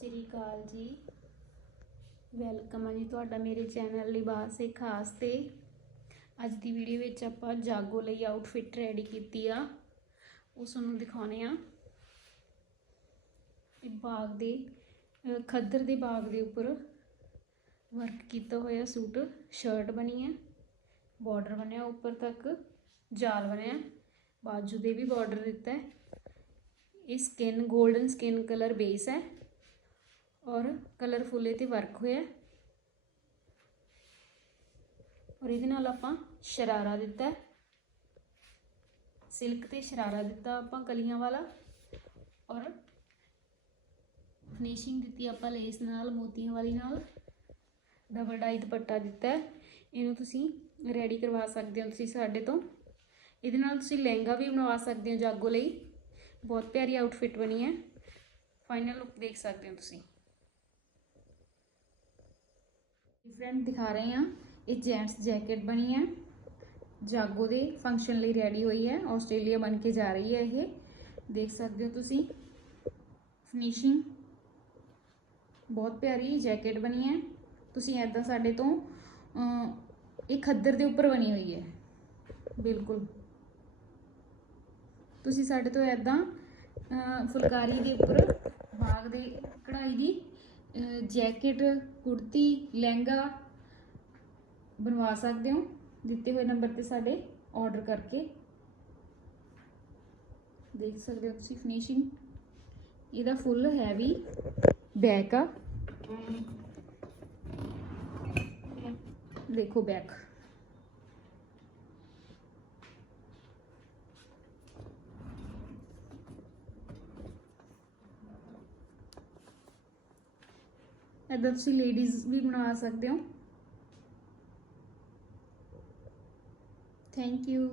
ਸ੍ਰੀ ਅਕਾਲ ਜੀ। ਵੈਲਕਮ ਆ ਜੀ ਤੁਹਾਡਾ ਮੇਰੇ ਚੈਨਲ ਲਿਬਾਸ ਸੇ ਖਾਸ ਤੇ। ਅੱਜ ਦੀ ਵੀਡੀਓ ਵਿੱਚ ਆਪਾਂ ਜਾਗੋ ਲਈ ਆਊਟਫਿਟ ਰੈਡੀ ਕੀਤੀ ਆ। ਉਸ ਨੂੰ ਦਿਖਾਉਣੇ ਆ। ਇਹ ਬਾਗ ਦੇ, ਅਹ ਖੱਦਰ ਦੇ ਬਾਗ ਦੇ ਉੱਪਰ ਵਰਕ ਕੀਤਾ ਹੋਇਆ ਸੂਟ ਸ਼ਰਟ ਬਣੀ ਹੈ ਬਾਰਡਰ ਬਣਿਆ ਉੱਪਰ ਤੱਕ, ਜਾਲ ਬਣਿਆ। ਬਾਜੂ ਦੇ ਵੀ ਬਾਰਡਰ ਦਿੱਤਾ। ਹੈ ਇਹ skin golden skin colour base ਹੈ ਔਰ ਕਲਰਫੁਲ ਇਹ ਤੇ ਵਰਕ ਹੋਇਆ ਔਰ ਇਹਦੇ ਨਾਲ ਆਪਾਂ ਸ਼ਰਾਰਾ ਦਿੱਤਾ ਸਿਲਕ ਤੇ ਸ਼ਰਾਰਾ ਦਿੱਤਾ ਆਪਾਂ ਕਲੀਆਂ ਵਾਲਾ। ਔਰ ਫਿਨਿਸ਼ਿੰਗ ਦਿੱਤੀ ਆਪਾਂ ਲੇਸ ਨਾਲ, ਮੋਤੀਆਂ ਵਾਲੀ ਨਾਲ। ਡਬਲ ਡਾਈ ਦੁਪੱਟਾ ਦਿੱਤਾ ਇਹਨੂੰ ਤੁਸੀਂ ਰੈਡੀ ਕਰਵਾ ਸਕਦੇ ਹੋ ਤੁਸੀਂ ਸਾਡੇ ਤੋਂ। ਇਹਦੇ ਨਾਲ ਤੁਸੀਂ ਲਹਿੰਗਾ ਵੀ ਬਣਵਾ ਸਕਦੇ ਹੋ ਜਾਗੋ ਲਈ। ਬਹੁਤ ਪਿਆਰੀ ਆਊਟਫਿਟ ਬਣੀ ਹੈ। ਫਾਈਨਲ ਲੁੱਕ ਦੇਖ ਸਕਦੇ ਹੋ ਤੁਸੀਂ। ਫਰੈਂਡ ਦਿਖਾ ਰਹੇ ਹਾਂ। ਇਹ ਜੈਂਟਸ ਜੈਕਟ ਬਣੀ ਹੈ। ਜਾਗੋ ਦੇ ਫੰਕਸ਼ਨ ਲਈ ਰੈਡੀ ਹੋਈ ਹੈ। ਆਸਟ੍ਰੇਲੀਆ ਬਣ ਕੇ ਜਾ ਰਹੀ ਹੈ ਇਹ। ਦੇਖ ਸਕਦੇ ਹੋ ਤੁਸੀਂ। ਫਿਨਿਸ਼ਿੰਗ ਬਹੁਤ ਪਿਆਰੀ ਜੈਕਟ ਬਣੀ ਹੈ। ਤੁਸੀਂ ਐਦਾਂ ਸਾਡੇ ਤੋਂ ਇਹ ਖੱਦਰ ਦੇ ਉੱਪਰ ਬਣੀ ਹੋਈ ਹੈ। ਬਿਲਕੁਲ। ਤੁਸੀਂ ਸਾਡੇ ਤੋਂ ਐਦਾਂ ਅਹ, ਫੁਲਕਾਰੀ ਦੇ ਉੱਪਰ ਬਾਗ ਜੈਕਟ, ਕੁੜਤੀ, ਲਹਿੰਗਾ ਬਣਵਾ ਸਕਦੇ ਹੋ। ਦਿੱਤੇ ਹੋਏ ਨੰਬਰ ਤੇ ਸਾਡੇ ਆਰਡਰ ਕਰਕੇ। ਦੇਖ ਸਕਦੇ ਹੋ ਤੁਸੀਂ ਫਿਨਿਸ਼ਿੰਗ ਇਹਦਾ ਫੁੱਲ ਹੈਵੀ ਬੈਕ ਆ। ਦੇਖੋ ਬੈਕ ਇੱਦਾਂ ਤੁਸੀਂ ਲੇਡੀਜ਼ ਵੀ ਬਣਾ ਸਕਦੇ ਹੋ। Thank you